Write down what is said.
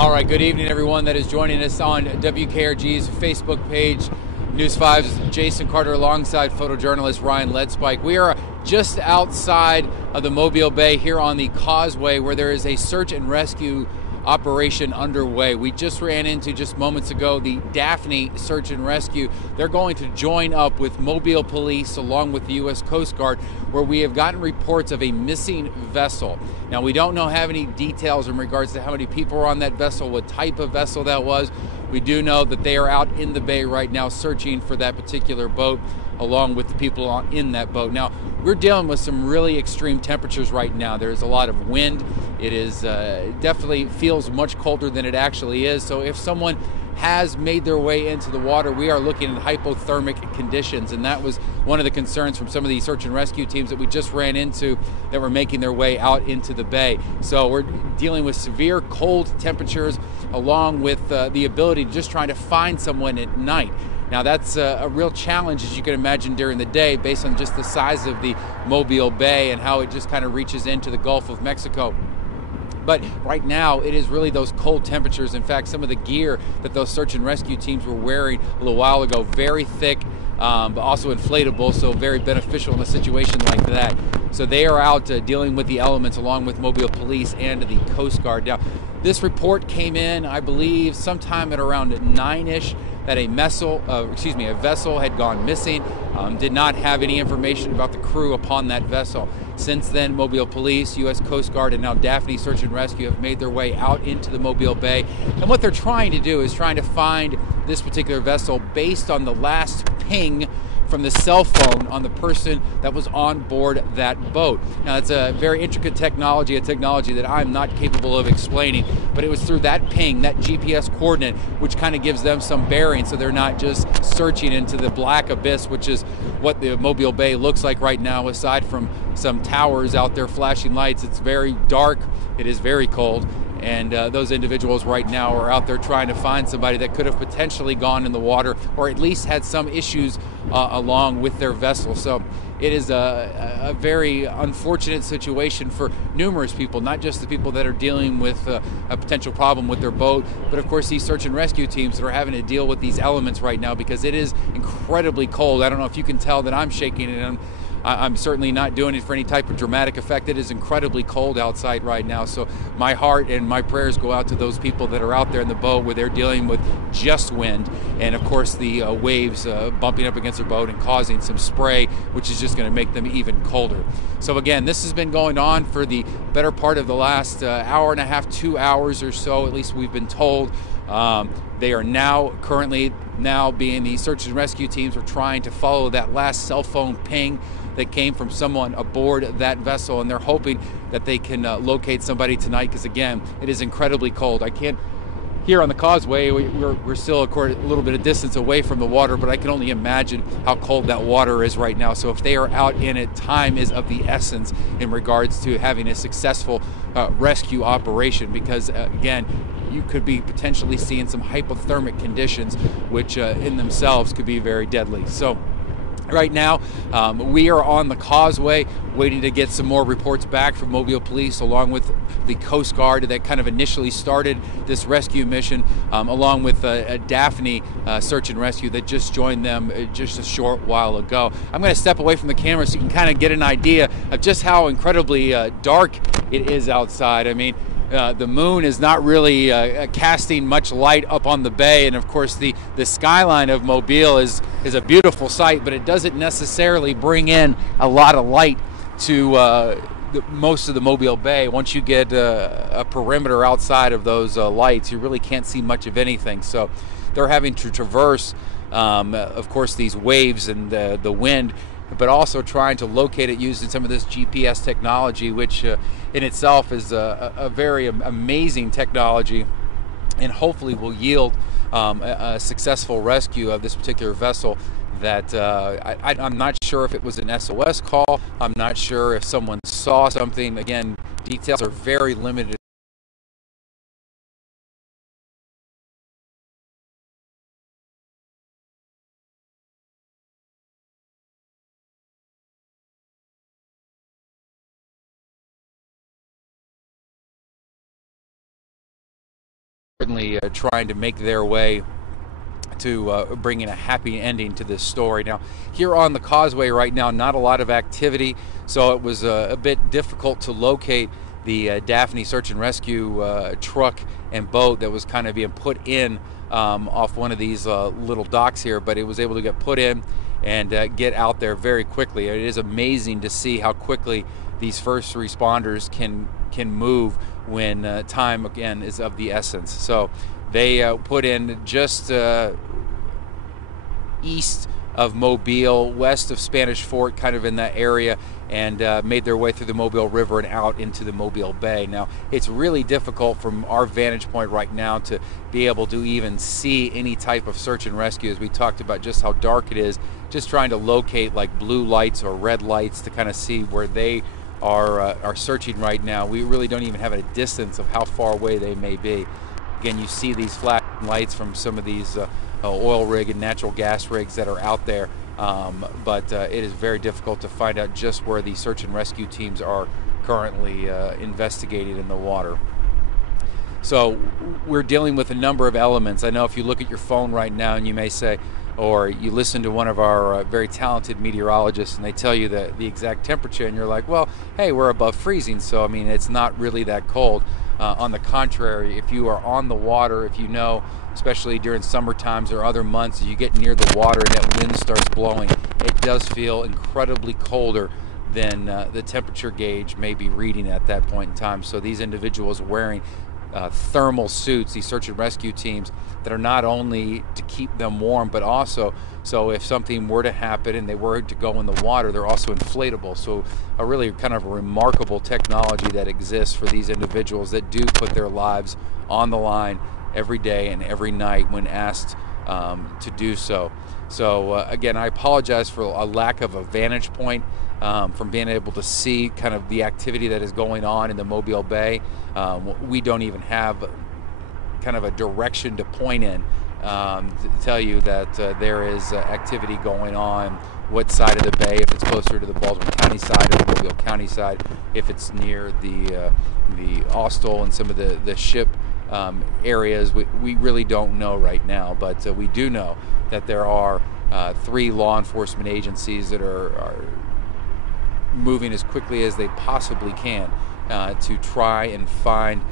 All right, good evening, everyone that is joining us on WKRG's Facebook page. News 5's Jason Carter alongside photojournalist Ryan Ledspike. We are just outside of the Mobile Bay here on the Causeway, where there is a search and rescue operation underway. We just ran into, just moments ago, the Daphne search and rescue. They're going to join up with Mobile Police along with the U.S. Coast Guard, where we have gotten reports of a missing vessel. Now, we don't have any details in regards to how many people were on that vessel, what type of vessel that was. We do know that they are out in the bay right now searching for that particular boat, along with the people in that boat. Now, we're dealing with some really extreme temperatures right now. There's a lot of wind. It is definitely feels much colder than it actually is. So if someone has made their way into the water, we are looking at hypothermic conditions, and that was one of the concerns from some of the search and rescue teams that we just ran into that were making their way out into the bay. So we're dealing with severe cold temperatures along with the ability to just trying to find someone at night. Now, that's a real challenge, as you can imagine, during the day, based on just the size of the Mobile Bay and how it just kind of reaches into the Gulf of Mexico. But right now, it is really those cold temperatures. In fact, some of the gear that those search and rescue teams were wearing a little while ago, very thick, but also inflatable, so very beneficial in a situation like that. So they are out dealing with the elements along with Mobile Police and the Coast Guard. Now, this report came in, I believe, sometime at around 9-ish, that a vessel had gone missing. Did not have any information about the crew upon that vessel. Since then, Mobile Police, U.S. Coast Guard, and now Daphne Search and Rescue have made their way out into the Mobile Bay. And what they're trying to do is trying to find this particular vessel based on the last ping from the cell phone on the person that was on board that boat. Now, it's a very intricate technology, a technology that I'm not capable of explaining, but it was through that ping, that GPS coordinate, which kind of gives them some bearing, so they're not just searching into the black abyss, which is what the Mobile Bay looks like right now, aside from some towers out there flashing lights. It's very dark, it is very cold, and those individuals right now are out there trying to find somebody that could have potentially gone in the water or at least had some issues along with their vessel. So it is a very unfortunate situation for numerous people, not just the people that are dealing with a potential problem with their boat, but of course these search and rescue teams that are having to deal with these elements right now, because it is incredibly cold. I don't know if you can tell that I'm shaking, and I'm certainly not doing it for any type of dramatic effect. It is incredibly cold outside right now. So my heart and my prayers go out to those people that are out there in the boat where they're dealing with just wind and, of course, the waves bumping up against their boat and causing some spray, which is just going to make them even colder. So again, this has been going on for the better part of the last hour and a half, 2 hours or so, at least we've been told. They are currently being the search and rescue teams are trying to follow that last cell phone ping that came from someone aboard that vessel, and they're hoping that they can locate somebody tonight, because again, it is incredibly cold. I can't, here on the Causeway, we're still a little bit of distance away from the water, but I can only imagine how cold that water is right now. So if they are out in it, time is of the essence in regards to having a successful rescue operation, because again, you could be potentially seeing some hypothermic conditions, which in themselves could be very deadly. So right now, we are on the Causeway waiting to get some more reports back from Mobile Police along with the Coast Guard that kind of initially started this rescue mission, along with a Daphne search and rescue that just joined them just a short while ago. I'm going to step away from the camera so you can kind of get an idea of just how incredibly dark it is outside. I mean, the moon is not really casting much light up on the bay, and of course the skyline of Mobile is a beautiful sight, but it doesn't necessarily bring in a lot of light to most of the Mobile Bay. Once you get a perimeter outside of those lights, you really can't see much of anything. So they're having to traverse, of course, these waves and the wind, but also trying to locate it using some of this GPS technology, which in itself is a very amazing technology, and hopefully will yield a successful rescue of this particular vessel that I'm not sure if it was an SOS call. I'm not sure if someone saw something. Again, details are very limited. certainly trying to make their way to bringing a happy ending to this story. Now, here on the Causeway right now, not a lot of activity, so it was a bit difficult to locate the Daphne search and rescue truck and boat that was kind of being put in off one of these little docks here, but it was able to get put in and get out there very quickly. It is amazing to see how quickly these first responders can move when time, again, is of the essence. So they put in just east of Mobile, west of Spanish Fort, kind of in that area, and made their way through the Mobile River and out into the Mobile Bay. Now, it's really difficult from our vantage point right now to be able to even see any type of search and rescue, as we talked about just how dark it is, just trying to locate like blue lights or red lights to kind of see where they are searching right now. We really don't even have a distance of how far away they may be. Again, you see these flashing lights from some of these oil rig and natural gas rigs that are out there, but it is very difficult to find out just where the search and rescue teams are currently investigating in the water. So we're dealing with a number of elements. I know if you look at your phone right now and you may say, or you listen to one of our very talented meteorologists and they tell you the exact temperature, and you're like, well, hey, we're above freezing, so I mean, it's not really that cold. On the contrary, if you are on the water, if you know, especially during summer times or other months, as you get near the water and that wind starts blowing, it does feel incredibly colder than the temperature gauge may be reading at that point in time. So these individuals wearing thermal suits, these search and rescue teams, that are not only to keep them warm, but also so if something were to happen and they were to go in the water, they're also inflatable. So a really kind of a remarkable technology that exists for these individuals that do put their lives on the line every day and every night when asked to do so. So again, I apologize for a lack of a vantage point from being able to see kind of the activity that is going on in the Mobile Bay. We don't even have kind of a direction to point in to tell you that there is activity going on, what side of the bay, if it's closer to the Baltimore County side or the Mobile County side, if it's near the Austell and some of the ship areas. We really don't know right now, but we do know that there are 3 law enforcement agencies that are moving as quickly as they possibly can to try and find